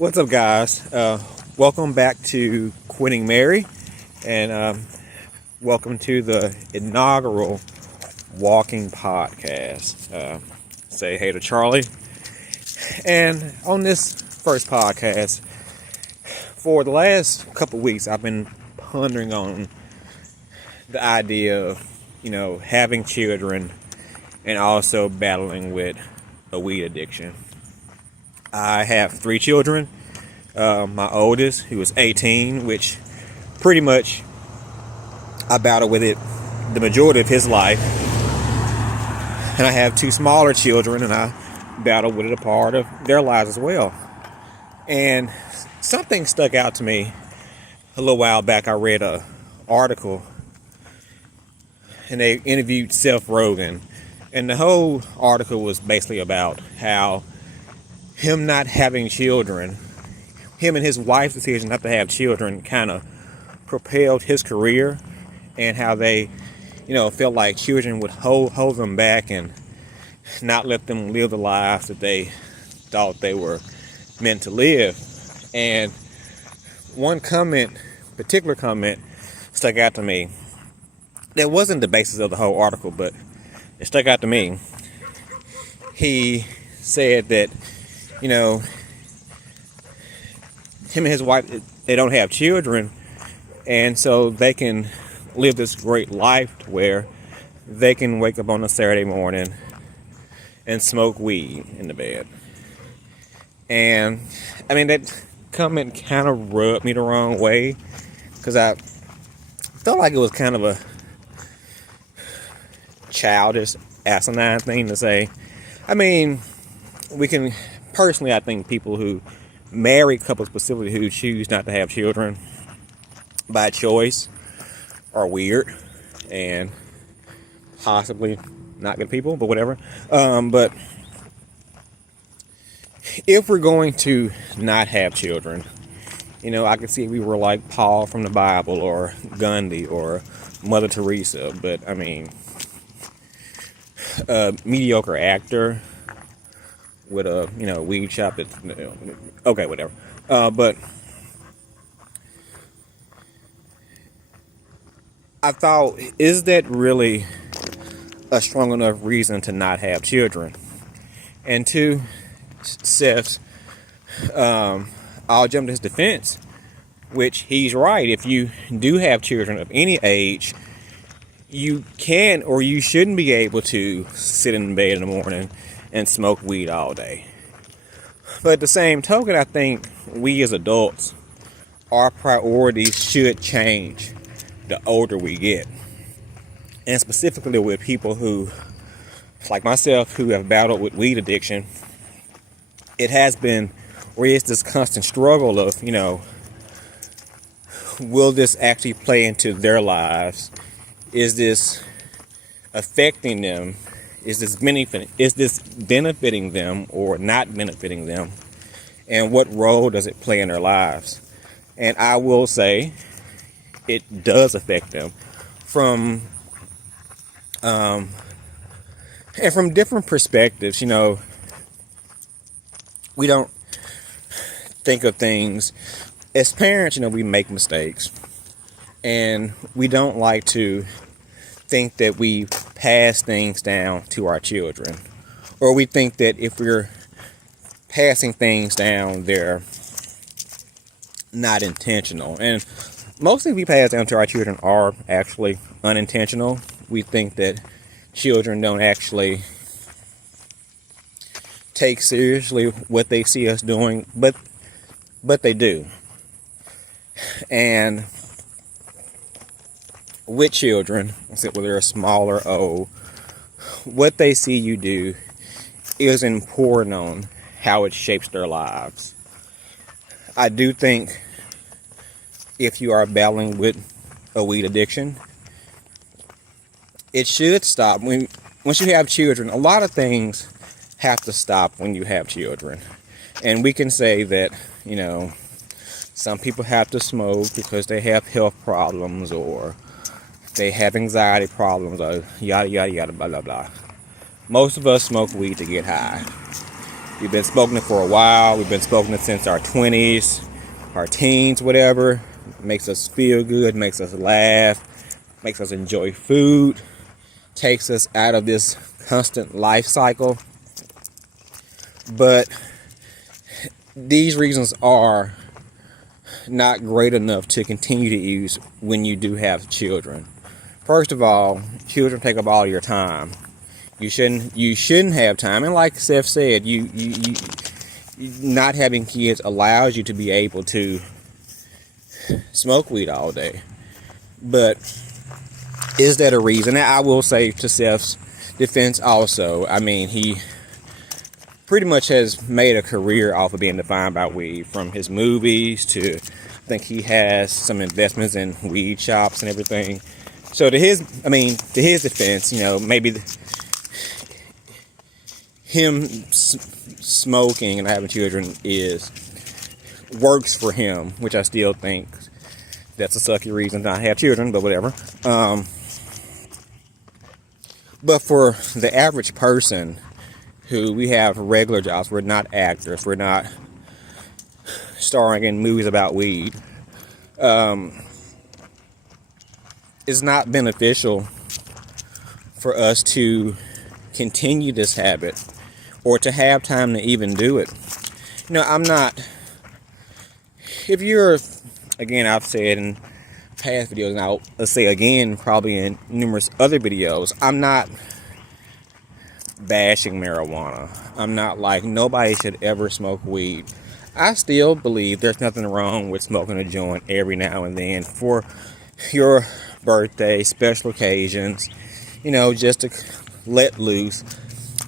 What's up, guys? Welcome back to Quitting Mary, and welcome to the inaugural Walking Podcast. Say hey to Charlie. And on this first podcast, for the last couple weeks, I've been pondering on the idea of, having children and also battling with a weed addiction. I have 3 children. My oldest, who is 18, which pretty much I battled with it the majority of his life. And I have 2 smaller children, and I battled with it a part of their lives as well. And something stuck out to me a little while back. I read an article, and they interviewed Seth Rogen. And the whole article was basically about how him not having children, him and his wife's decision not to have children kind of propelled his career, and how they, felt like children would hold them back and not let them live the lives that they thought they were meant to live. And one particular comment stuck out to me. That wasn't the basis of the whole article, but it stuck out to me. He said that, him and his wife, they don't have children, and so they can live this great life where they can wake up on a Saturday morning and smoke weed in the bed. And that comment kind of rubbed me the wrong way, because I felt like it was kind of a childish, asinine thing to say. We can personally, I think people who married couples specifically who choose not to have children by choice are weird and possibly not good people, but whatever. But if we're going to not have children, I could see if we were like Paul from the Bible or Gandhi or Mother Teresa, but a mediocre actor with a weed shop that okay, whatever. But I thought, is that really a strong enough reason to not have children? And to Seth's, I'll jump to his defense, which he's right. If you do have children of any age, you can or you shouldn't be able to sit in bed in the morning and smoke weed all day. But at the same token, I think we as adults, our priorities should change the older we get. And specifically with people who, like myself, who have battled with weed addiction, it has been, or is this constant struggle of, will this actually play into their lives? Is this affecting them? Is this benefiting them or not benefiting them? And what role does it play in their lives? And I will say it does affect them from and from different perspectives. We don't think of things as parents. We make mistakes, and we don't like to think that we pass things down to our children, or we think that if we're passing things down, they're not intentional. And most things we pass down to our children are actually unintentional. We think that children don't actually take seriously what they see us doing, but they do. And with children, whether they're small or old, what they see you do is important on how it shapes their lives. I do think if you are battling with a weed addiction, it should stop. Once you have children, a lot of things have to stop when you have children. And we can say that, some people have to smoke because they have health problems, or they have anxiety problems, or yada, yada, yada, blah, blah, blah. Most of us smoke weed to get high. We've been smoking it for a while. We've been smoking it since our 20s, our teens, whatever. Makes us feel good, makes us laugh, makes us enjoy food, takes us out of this constant life cycle. But these reasons are not great enough to continue to use when you do have children. First of all, children take up all your time. You shouldn't have time. And like Seth said, you not having kids allows you to be able to smoke weed all day. But is that a reason? And I will say to Seth's defense also, I mean, he pretty much has made a career off of being defined by weed, from his movies to, I think he has some investments in weed shops and everything. So to his defense, maybe him smoking and having children works for him, which I still think that's a sucky reason not to have children, but whatever. But for the average person who we have regular jobs, we're not actors, we're not starring in movies about weed, it's not beneficial for us to continue this habit or to have time to even do it. If you're, again, I've said in past videos, and I'll say again probably in numerous other videos, I'm not bashing marijuana. I'm not like nobody should ever smoke weed. I still believe there's nothing wrong with smoking a joint every now and then for your birthday, special occasions, just to let loose,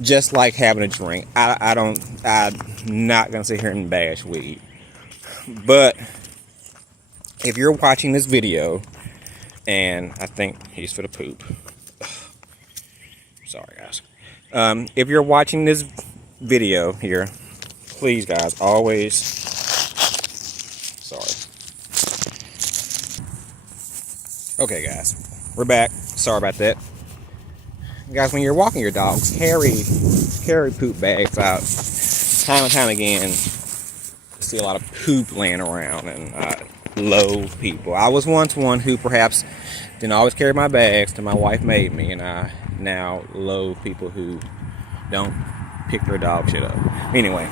just like having a drink. I'm not gonna sit here and bash weed. But if you're watching this video, and I think he's for the poop. Sorry, guys. If you're watching this video here, please, guys, always. Sorry. Okay, guys, we're back. Sorry about that. Guys, when you're walking your dogs, carry poop bags out. Time and time again, see a lot of poop laying around and loathe people. I was once one who perhaps didn't always carry my bags till my wife made me, and I now loathe people who don't pick their dog shit up. Anyway,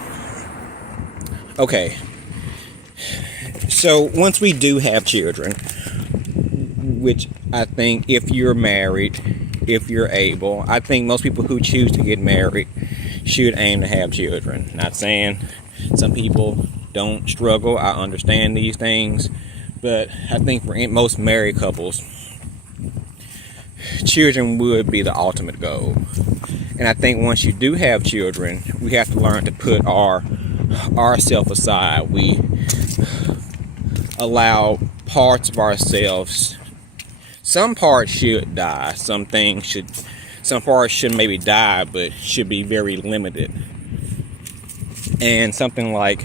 okay. So once we do have children, which I think if you're married, if you're able, I think most people who choose to get married should aim to have children. Not saying some people don't struggle. I understand these things. But I think for most married couples, children would be the ultimate goal. And I think once you do have children, we have to learn to put ourself aside. We allow parts of ourselves. Some parts should die. Some parts should maybe die, but should be very limited. And something like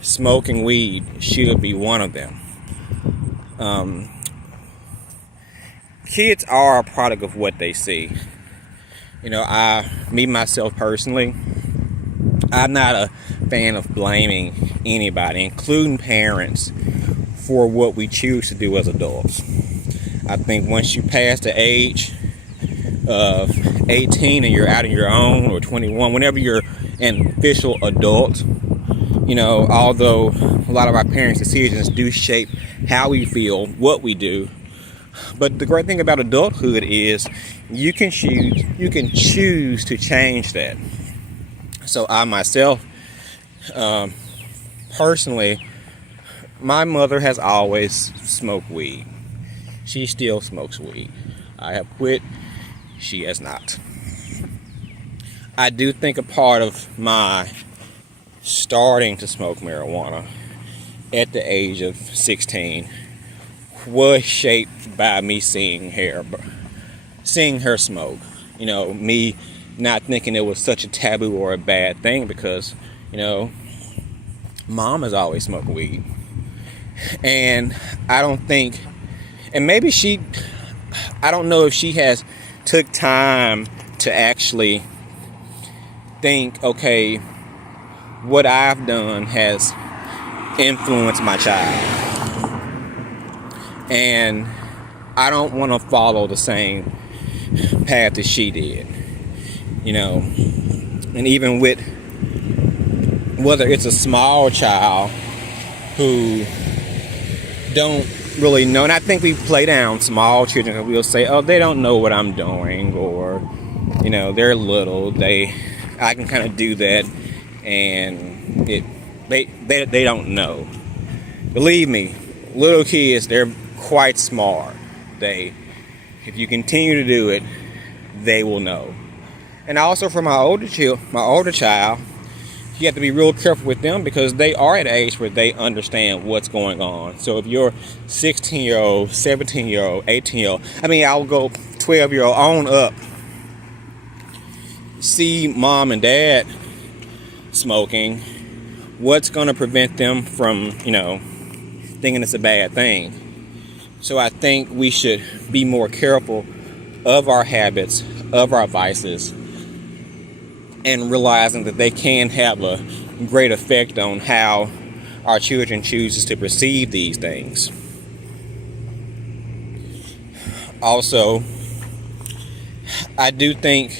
smoking weed should be one of them. Kids are a product of what they see. Myself personally, I'm not a fan of blaming anybody, including parents, for what we choose to do as adults. I think once you pass the age of 18 and you're out on your own, or 21, whenever you're an official adult, although a lot of our parents' decisions do shape how we feel, what we do, but the great thing about adulthood is you can choose to change that. So I myself, personally, my mother has always smoked weed. She still smokes weed. I have quit. She has not. I do think a part of my starting to smoke marijuana at the age of 16 was shaped by me seeing her smoke. Me not thinking it was such a taboo or a bad thing, because mom has always smoked weed. And I don't think, and maybe I don't know if she has took time to actually think, okay, what I've done has influenced my child, and I don't want to follow the same path as she did, and even with whether it's a small child who don't really know, and I think we play down small children and we'll say, oh, they don't know what I'm doing, or they're little, I can kind of do that, and they don't know. Believe me, little kids, they're quite smart. If you continue to do it, they will know. And also for my older child, you have to be real careful with them, because they are at an age where they understand what's going on. So if you're 16-year-old, 17-year-old, 18-year-old, I'll go 12-year-old on up, see mom and dad smoking, what's going to prevent them from, thinking it's a bad thing? So I think we should be more careful of our habits, of our vices, and realizing that they can have a great effect on how our children chooses to perceive these things. Also, I do think,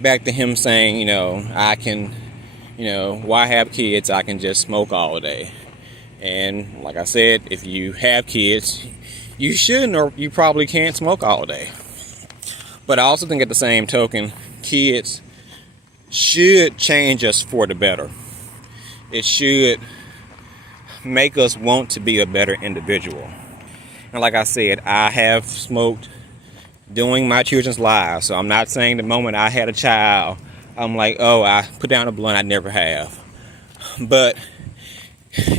back to him saying, I can, why have kids? I can just smoke all day. And like I said, if you have kids, you shouldn't, or you probably can't smoke all day. But I also think at the same token, kids should change us for the better. It should make us want to be a better individual. And like I said, I have smoked during my children's lives. So I'm not saying the moment I had a child, I'm like, oh, I put down a blunt. I never have. But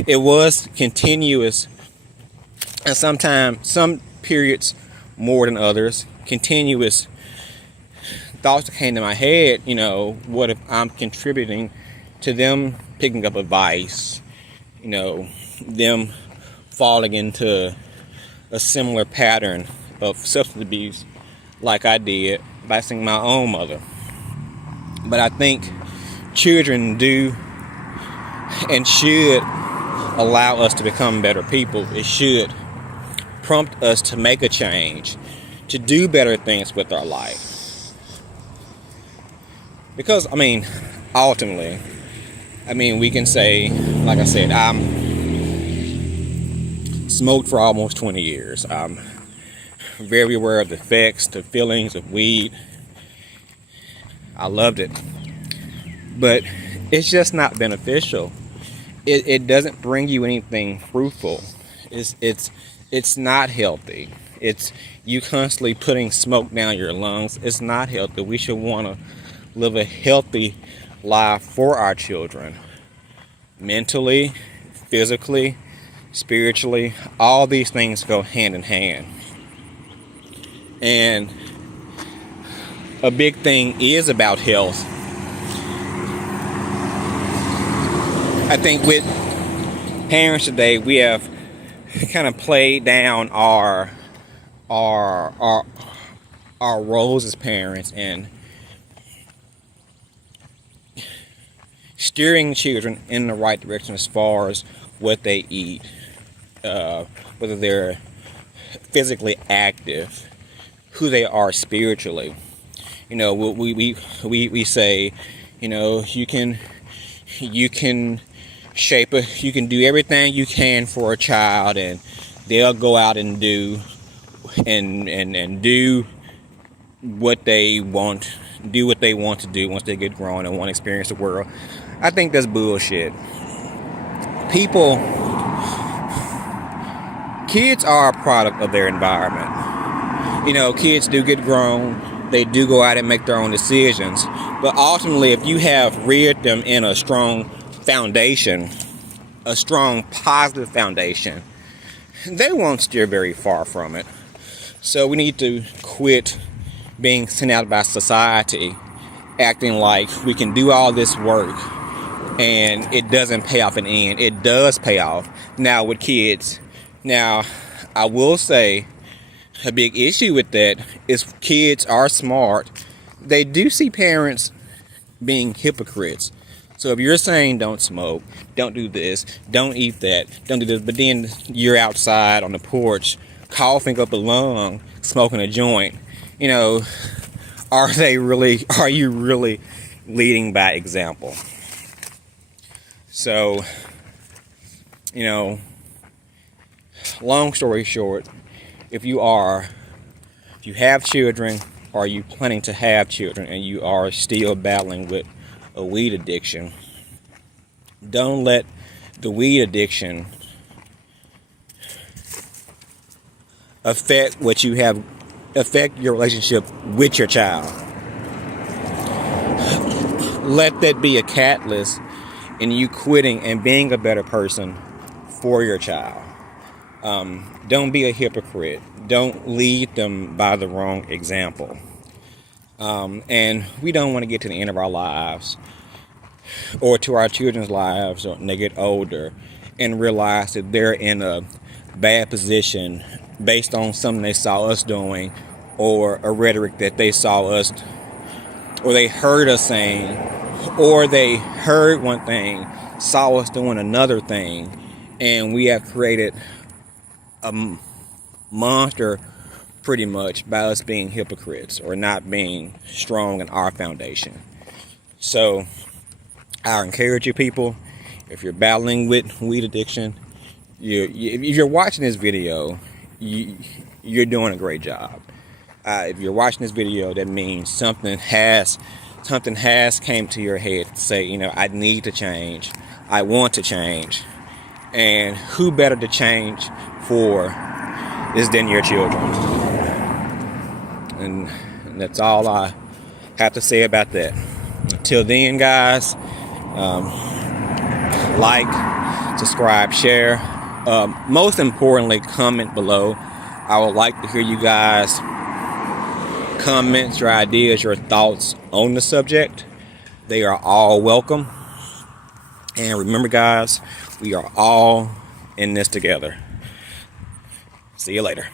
it was continuous, and sometimes, some periods more than others, continuous thoughts that came to my head, what if I'm contributing to them picking up a vice, them falling into a similar pattern of substance abuse like I did by seeing my own mother. But I think children do and should allow us to become better people. It should prompt us to make a change, to do better things with our life. Because, ultimately, we can say, like I said, I'm smoked for almost 20 years. I'm very aware of the effects, the feelings of weed. I loved it. But it's just not beneficial. It doesn't bring you anything fruitful. It's not healthy. It's you constantly putting smoke down your lungs. It's not healthy. We should want to live a healthy life for our children. Mentally, physically, spiritually, all these things go hand in hand. And a big thing is about health. I think with parents today, we have kind of played down our roles as parents and steering children in the right direction as far as what they eat, whether they're physically active, who they are spiritually. We say, you can you can do everything you can for a child, and they'll go out and do what they want to do once they get grown and want to experience the world. I think that's bullshit. Kids are a product of their environment. Kids do get grown. They do go out and make their own decisions. But ultimately, if you have reared them in a strong foundation, a strong positive foundation, they won't steer very far from it. So we need to quit being sent out by society, acting like we can do all this work and it doesn't pay off in the end. It does pay off. Now with kids, I will say a big issue with that is kids are smart. They do see parents being hypocrites. So if you're saying don't smoke, don't do this, don't eat that, don't do this, but then you're outside on the porch coughing up a lung, smoking a joint, you know, are you really leading by example? So, you know, long story short, if you have children, or you planning to have children, and you are still battling with a weed addiction, don't let the weed addiction affect your relationship with your child. Let that be a catalyst in you quitting and being a better person for your child. Don't be a hypocrite. Don't lead them by the wrong example. And we don't want to get to the end of our lives, or to our children's lives, or when they get older, and realize that they're in a bad position based on something they saw us doing, or a rhetoric that they saw us, or they heard us saying, or they heard one thing, saw us doing another thing, and we have created a monster pretty much by us being hypocrites or not being strong in our foundation. So I encourage you people, if you're battling with weed addiction, if you're watching this video, you're doing a great job. If you're watching this video, that means something has came to your head to say, you know, I need to change. I want to change. And who better to change for than your children? And that's all I have to say about that. Until then, guys, like, subscribe, share. Most importantly, comment below. I would like to hear you guys' comments, your ideas, your thoughts on the subject. They are all welcome. And remember, guys, we are all in this together. See you later.